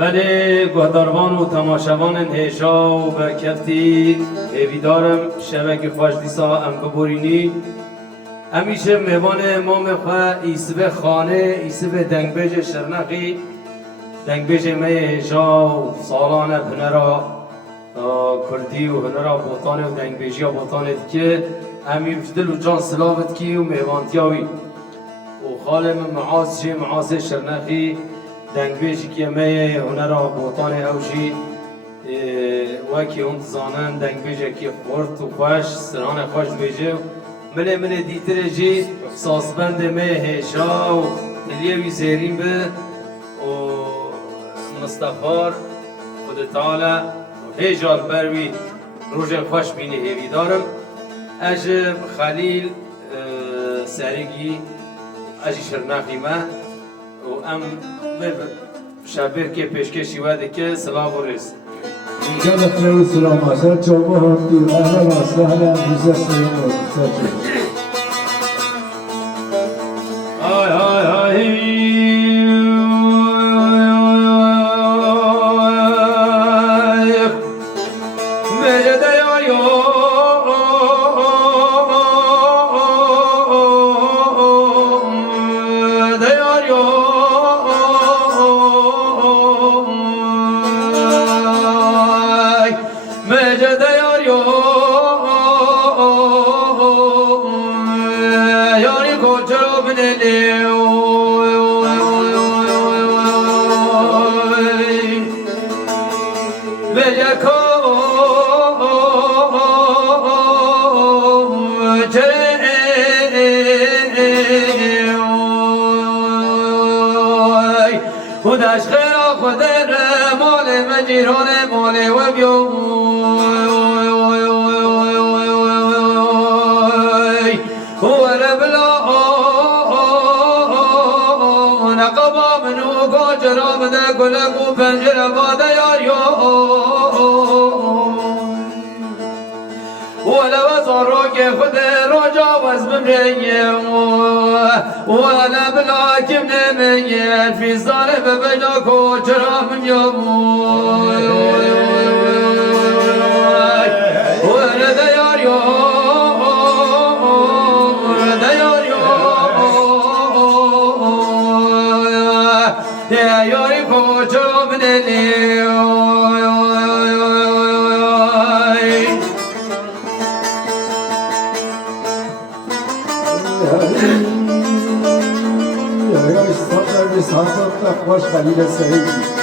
بله گهداروان و تماشاوان هیجا و برکفتی هیویدارم شبکه خوش دیسا ام ببورینی همیشه میوان امام خواه ایسوه خانه ایسوه دنگبیج شرنقی دنگبیج می هیجا و سالانه هنرا کردی و هنرا بوطانه و دنگبیجی و بوطانه که همی دل و جان سلاوت کی و میوانتیاوی و خالم معاص جی معاص شرنقی دنگبیجی که می هنرا بوطانه اوشی وکی هم زانن دنگبیجی که خورد و خوش سران خوش بیجه مله دیتر جی ساسبند می هیجا و تلیوی زیرین به و مستفار خود تعالی هیجا البروی روژ خوش بینی هیوی دارم اج خلیل سرگی اجی شرناقی ما و ام شبیر که پیشکشی وده که سلام و رس اینجا بخیر و سلام آسان چوبه هردی اهلا و سهلا بیزه سلام و سلام خودش خیرا خود مال مجیران مال و بیو هو ربلا نقبا منو گاجرا بده گلگو پنجره باده یاریو ولا وزارو که خود رجا وز بمریم ولا بلاكم نميت في الظالم بجاك وجرام يوم ولا ديار يوم ديار يوم يا يوري وجرام اليوم ساعت خوش خلیل سعیدی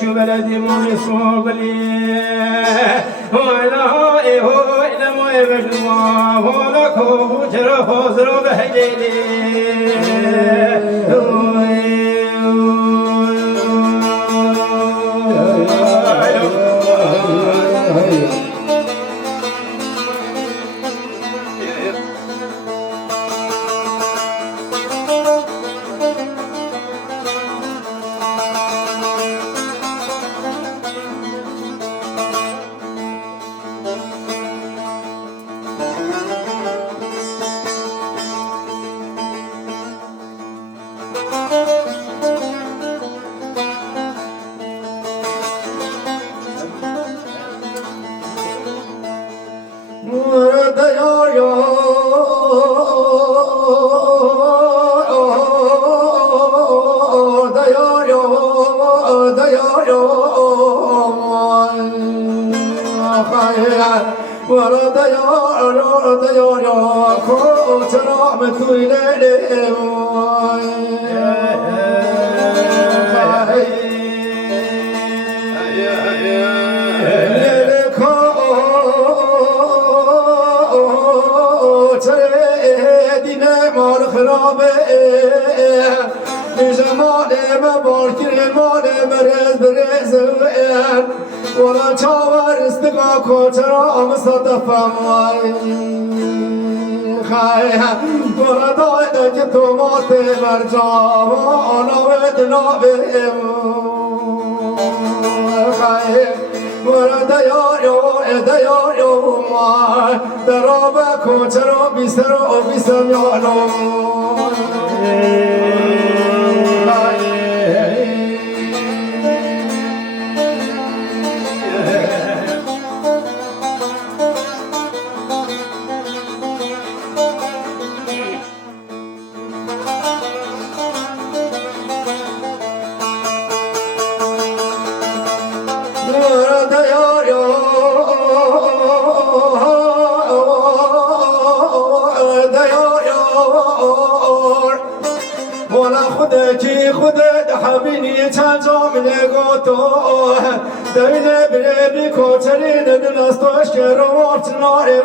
شو بلدي موني صوغلي ولا هو إلى ما يبجوا ولا كوب ترى فوزرو بهجلي ورد يا كوت رحمة إليه ولا تاور استقا كوترا مصطفى ماي خايا ولا دايدا جتو موتي مرجع وانا ودنا بهم خايا ولا ديار يو ما درابا كوترا بيسرو بيسم يعلم خودت حبینی چند جامعه گوتو دوینه بره بی کوچرین دلستوش که رو وقت ناره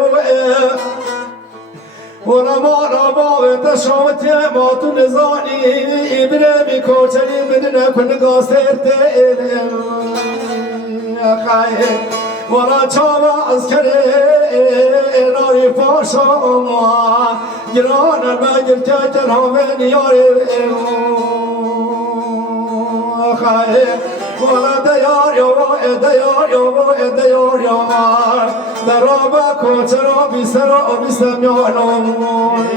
ولا مالا باوت شامتی ما تو نزانی بره بی کوچرین بدنه کن گاسرت خیه ولا چاوا از کره ناری فاشا ما گران المجر که جنابه نیاره خیه ولا ديار يا درابا كوترا بسرا بسم يعلمون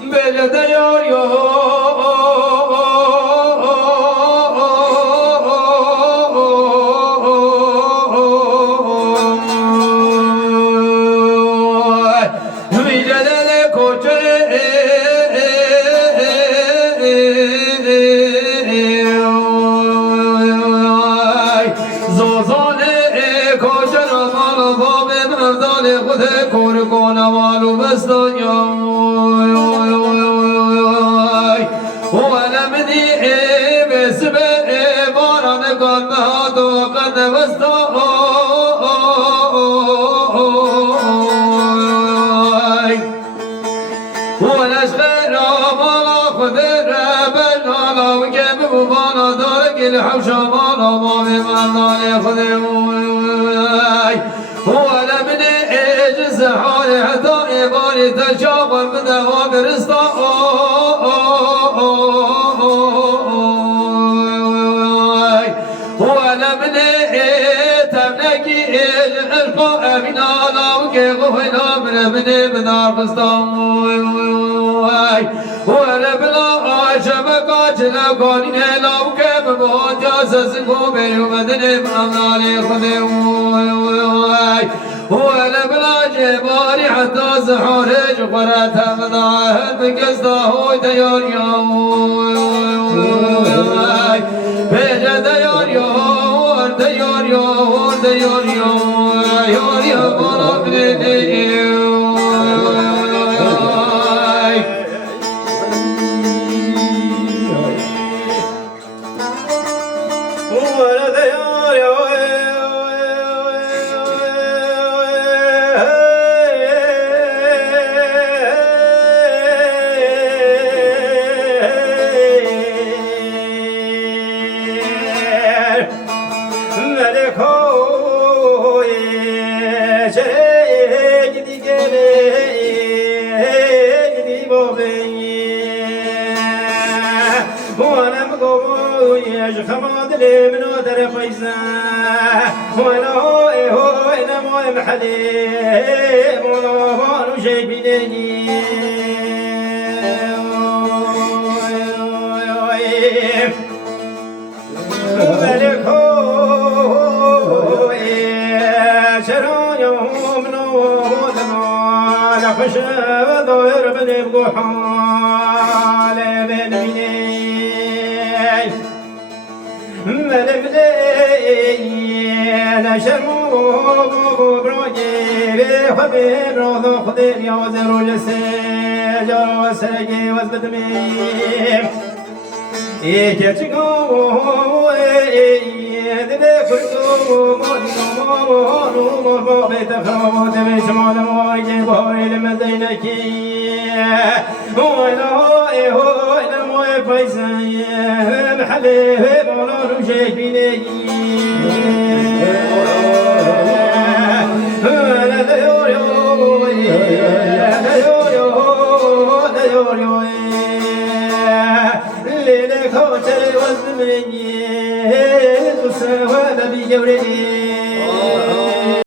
بلد يا تجاوب من دوام رزقه ولا من تملكي العشق من الله وكيغونا من بدار قسطام ولا بلا شبكات لقانين لو كيف بوت جاسس قومي ومدني من الله خذوا ولا بلا جباري حتى سحورج قراتها مضاهر بقصده هو ديار بيجا ديار يا بلا بلدي خماد لي من در فیزا وانا هو انا مو محلي مولا مانو شي بيني ملك هو شرون يوم نور دمان خش ظهر بني بقحال بن بني ملبلي شرمو بروجي بحبيب روضو خدير يوزر السجر وسرقي وزبدمي يجتكو ذبكتو مو بيتخربو تبسمو دمو يجيبو لمدينكي هو لمو يفيسي محلي مولو شيك بيني ليلك هو تري وزمني تسوى بجوري